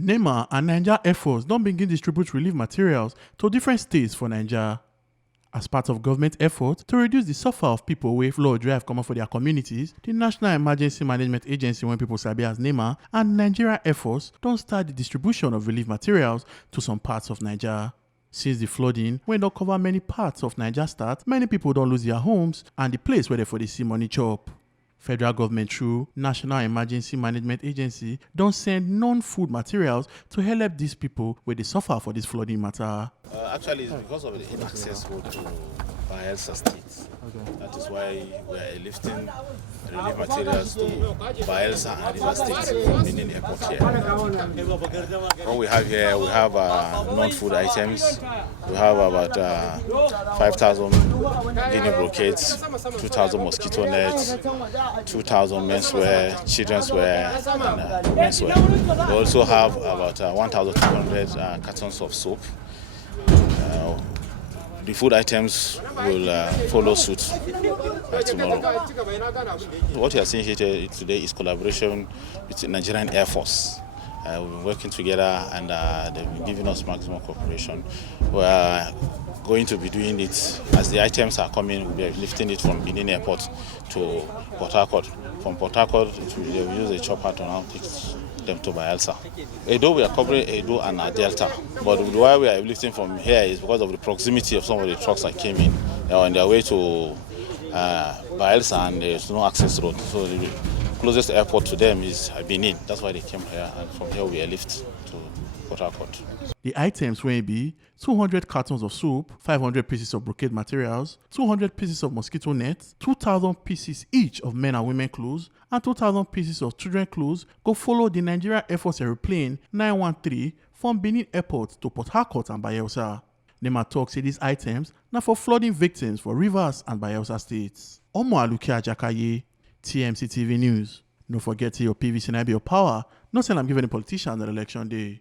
NEMA and Naija Air Force don't begin distribute relief materials to different states for Naija. As part of government efforts to reduce the suffer of people wey flood drive comot for their communities, the National Emergency Management Agency, wey people sabi as NEMA, and Nigeria Air Force don start the distribution of relief materials to some parts of Naija. Since the flooding wey don cover many parts of Naija start, many people don lose their homes and the place where they for dey see money chop. Federal government through National Emergency Management Agency don send non-food materials to help these people where they suffer for this flooding matter. Actually, it's because of the inaccessible to Bayelsa State. Okay. That is why we are lifting relief materials to Bayelsa and River State from Benin Airport here. What we have here, we have non-food items. We have about 5,000 Guinea brocades, 2,000 mosquito nets, 2,000 menswear, children's wear, and menswear. We also have about 1,200 cartons of soap. The food items will follow suit by tomorrow. What you are seeing here today is collaboration with the Nigerian Air Force. We've been working together and they've been giving us maximum cooperation. We are going to be doing it as the items are coming. We'll be lifting it from Benin Airport to Port Harcourt. From Port Harcourt, they'll use a chopper to now take them to Bayelsa. Edo, we are covering Edo and Delta, but why we are lifting from here is because of the proximity of some of the trucks that came in. They are on their way to Bayelsa and there's no access road. So the closest airport to them is Benin. That's why they came here, and from here we are lifted to Port Harcourt. The items will be 200 cartons of soap, 500 pieces of brocade materials, 200 pieces of mosquito nets, 2,000 pieces each of men and women clothes, and 2,000 pieces of children clothes go follow the Nigeria Air Force aeroplane 913 from Benin Airport to Port Harcourt and Bayelsa. NEMA talks say these items now for flooding victims for Rivers and Bayelsa states. Omo Aluke Ajakaye, TMC TV News. No forget your PVC and your power. No sell I'm giving a politician on election day.